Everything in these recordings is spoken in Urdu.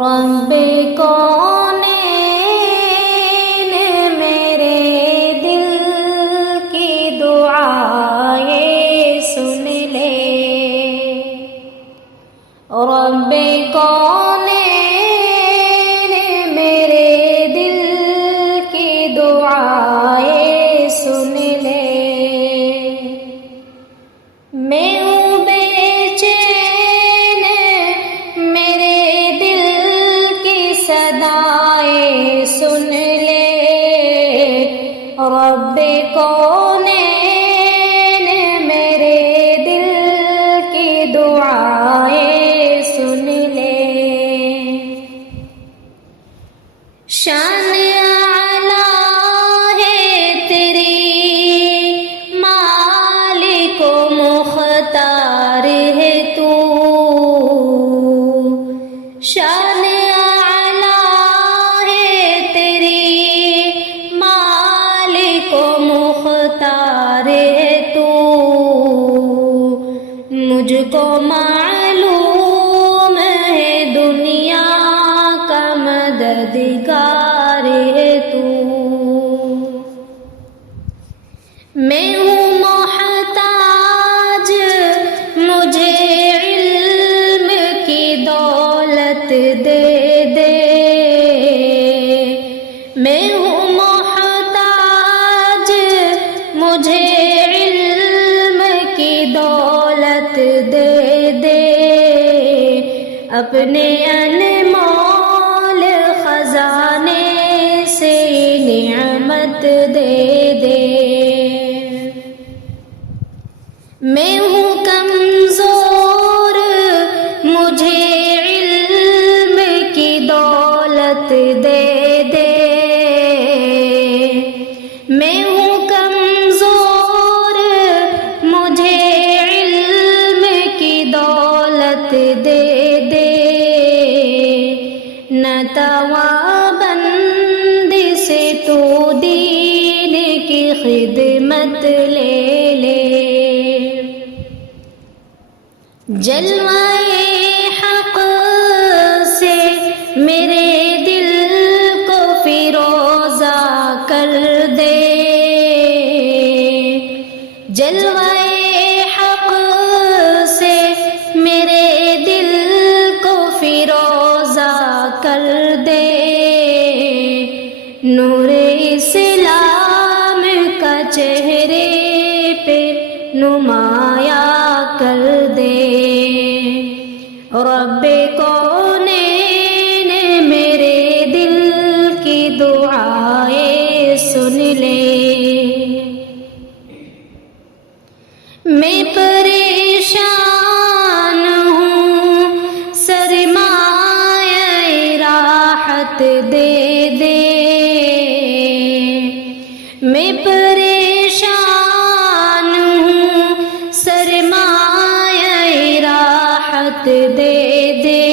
رب کونین میرے دل کی دعائیں سن لے، رب کونین میرے دل کی دعائیں سن لے۔ میں ہوں بے چین میرے دل کی صدائیں سن لے، رب کونین میرے دل کی دعائیں سن لے۔ شان اعلیٰ ہے تیری، مالک و مختار ہے تو، شان اعلیٰ ہے تیری، مالک و مختار ہے تو، مجھ کو معلوم ہے دنیا کا مددگار ہے تو۔ میں ہوں محتاج، مجھے علم کی دولت دے دے، میں ہوں محتاج، مجھے علم کی دولت دے دے، اپنے انمول خزانے سے نعمت دے دے۔ میں ہوں کمزور، مجھے علم کی دولت دے دے، میں ہوں کمزور، مجھے علم کی دولت دے دے، نہ توابند سے تو دین کی خدمت لے لے، جلوائے حق سے میرے دل کو فیروزہ کر دے، جلوائے حق سے میرے دل کو فیروزہ کر دے، نور اسلام کا چہرے پہ نمایاں کر دے، رب کونین میرے دل کی دعائیں سن لے۔ میں پریشان ہوں، سرمایہ راحت دے دے، میں پریشان ہوں، سرمایہ راحت دے دے،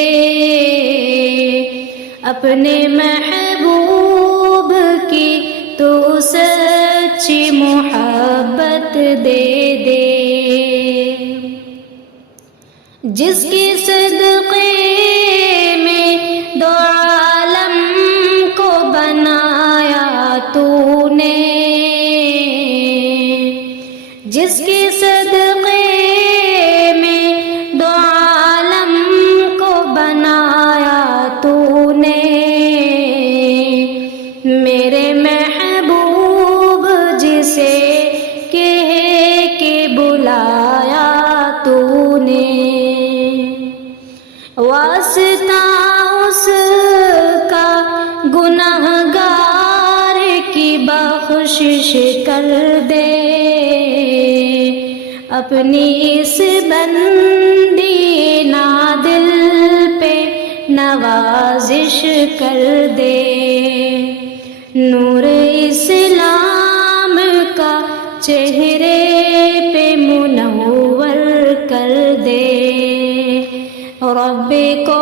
اپنے محبوب کی تو سچی محبت دے دے، جس کے صدقے میں دو عالم کو بنایا تو نے، جس کے صدقے میں دو عالم کو بنایا تو نے، میرے محبوب جسے کہہ کے بلایا تو نے، واسطہ اس کا گنہگار کی بخشش کر دے، اپنی اس بندی نادل پہ نوازش کر دے، نور اسلام کا چہرے پہ منور کر دے، رب کو